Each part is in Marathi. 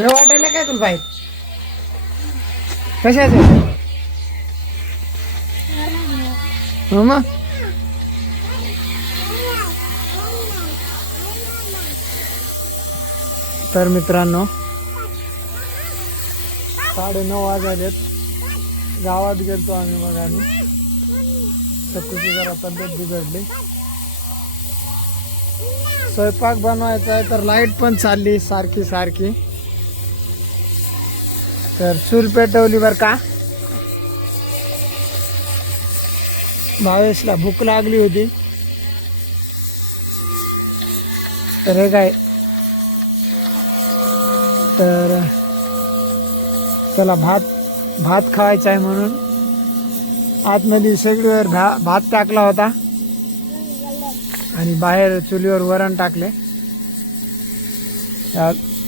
भेव वाटायला काय तुला बाहेर कशाचं हो मग तर मित्रांनो 9:30 वाजलेत. गावात गेलतो आम्ही मग आणि सकुची जरा तब्येत बिघडली. स्वयंपाक बनवायचा आहे तर लाईट पण चालली सारखी सारखी. तर चूल पेटवली बर का. भावेशला भूक लागली होती तर हे काय तर चला भात खावायचा आहे म्हणून आतमध्ये सगळीवर भात टाकला होता आणि बाहेर चुलीवर वरण टाकले.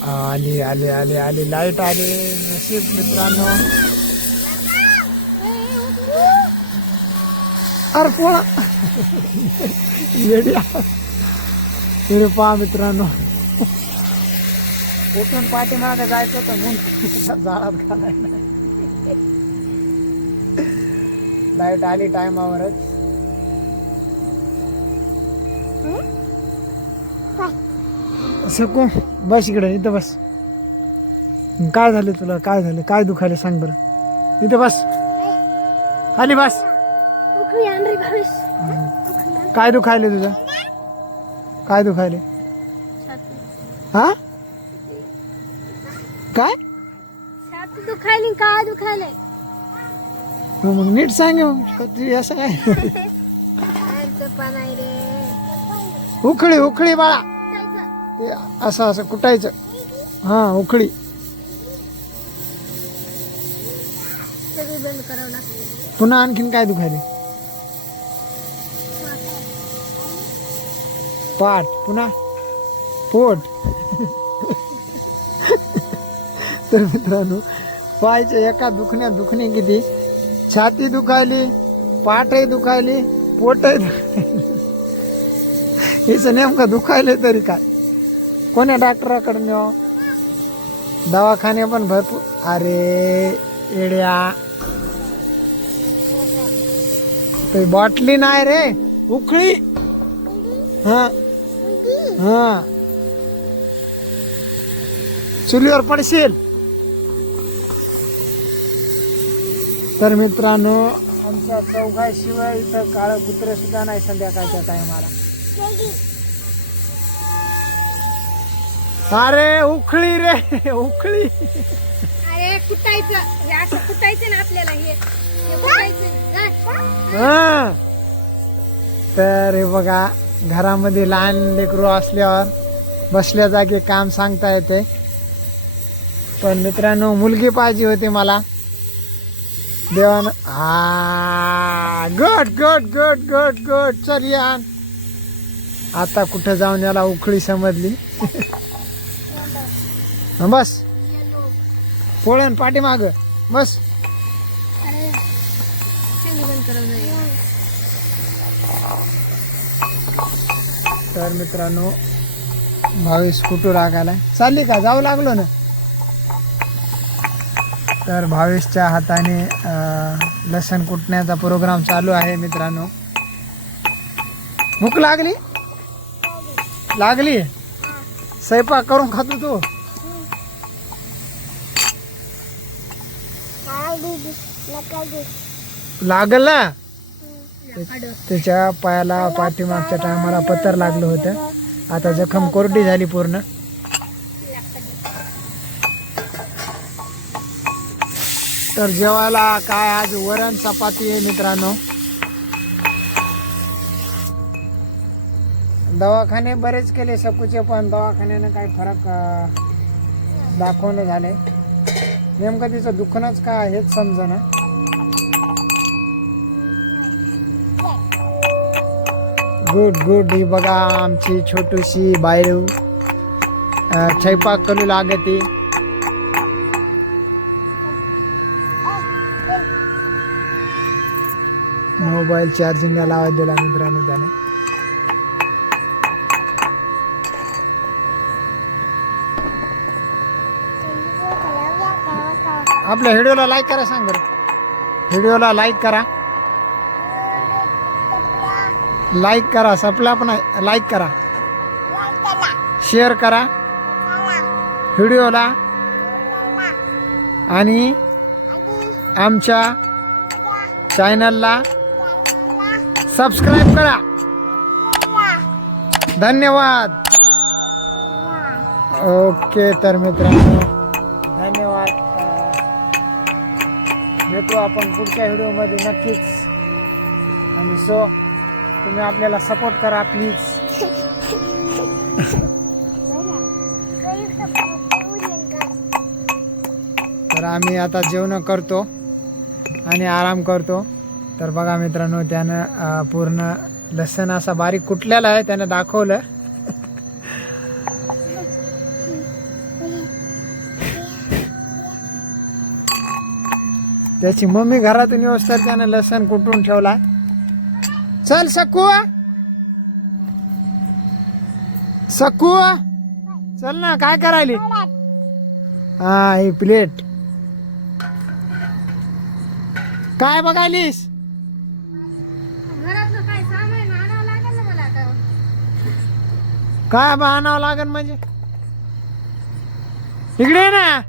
आली आली आली आली लाईट आली. नशीब मित्रांनो. अरे पोळा वेडी पहा मित्रांनो. उठून पाठीमागे जायचं तर म्हणून झाडात घालायला. लाईट आली टायमावरच. सकू बस इकडे इथं बस. काय झालं तुला काय झालं काय दुखायला सांग बरं. इथं बस खाली बस. काय दुखायले तुझं काय दुखायले हा काय दुखायली काय दुखायले मग नीट सांग असं काय. उखळी उखळी बाळा ते असं असं कुटायचं. हा उखळी बंद करावं लागतं. पुन्हा आणखीन काय दुखायले पाठ पुन्हा पोट. तर मित्रांनो पायच्या एका दुखण्यात दुखणे किती. छाती दुखायली पाठही दुखायली पोटही दुखायली. हिचं नेमकं दुखायले तरी काय कोण्या डॉक्टराकडे न्यावं. दवाखाने पण भरपूर. अरे येड्या ते बॉटली नाही रे उखळी. हा हा चुलीवर पडशील. तर मित्रांनो आमच्या चौघाशिवाय इथं काळं कुत्रे सुद्धा नाही संध्याकाळच्या टायमाला. अरे उखळी रे उखळी. अरे कुटायचं असं कुटायचं ना आपल्याला हे कुटायचं. हा तर हे बघा घरामध्ये लहान लेकरू असल्यावर बसल्या जागी काम सांगता येते. पण मित्रांनो मुलगी पाहिजे होती मला देवानं. हा good good good good good. चल या आता कुठं जाऊन याला उखळी समजली. बस पोळण पाठीमाग बस. तर मित्रांनो भावेश कुठं रागायला चालली का जाऊ लागलो ना. तर भावेशच्या हाताने लसण कुटण्याचा प्रोग्राम चालू आहे मित्रांनो. भूक लागली लागली स्वयंपाक करून खातो तू. लागल ना त्याच्या पायाला पाठीमागच्या टायमाला पत्तर लागलं होतं. आता जखम कोरडी झाली पूर्ण. तर जेवायला काय आज वरण चपाती आहे मित्रांनो. दवाखाने बरेच केले सकूचे पण दवाखान्याने काही फरक दाखवणे झाले. नेमकं तिचं दुखणंच काय हेच समजेना. Good good. ही बघा आमची छोटीशी बायरू स्वयंपाक करू लागते. मोबाईल चार्जिंगला लावा दिला मित्रांनो त्याने. आपल्या व्हिडिओला लाईक करा, सांग बरं. व्हिडिओला लाईक करा, लाईक करा, सपला पण लाईक करा, शेअर करा व्हिडिओला, आणि आमच्या चॅनलला सबस्क्राईब करा. धन्यवाद. ओके तर मित्रांनो, धन्यवाद. भेटू आपण पुढच्या व्हिडिओमध्ये नक्कीच. आणि सो तुम्ही आपल्याला सपोर्ट करा प्लीज. तर आम्ही आता जेवण करतो आणि आराम करतो. तर बघा मित्रांनो, त्यानं पूर्ण लसण असा बारीक कुटलेला आहे, त्यानं दाखवलं. त्याची मम्मी घरातून येऊस तर त्यानं लसण कुटून ठेवला. चल सकू, सकू चल ना, काय करायली? हा, ही प्लेट काय बघायलीस? घरातलं काय सामान आणावं लागेल ना मला आता. काय आणावं लागेल म्हणजे? इकडे ये ना.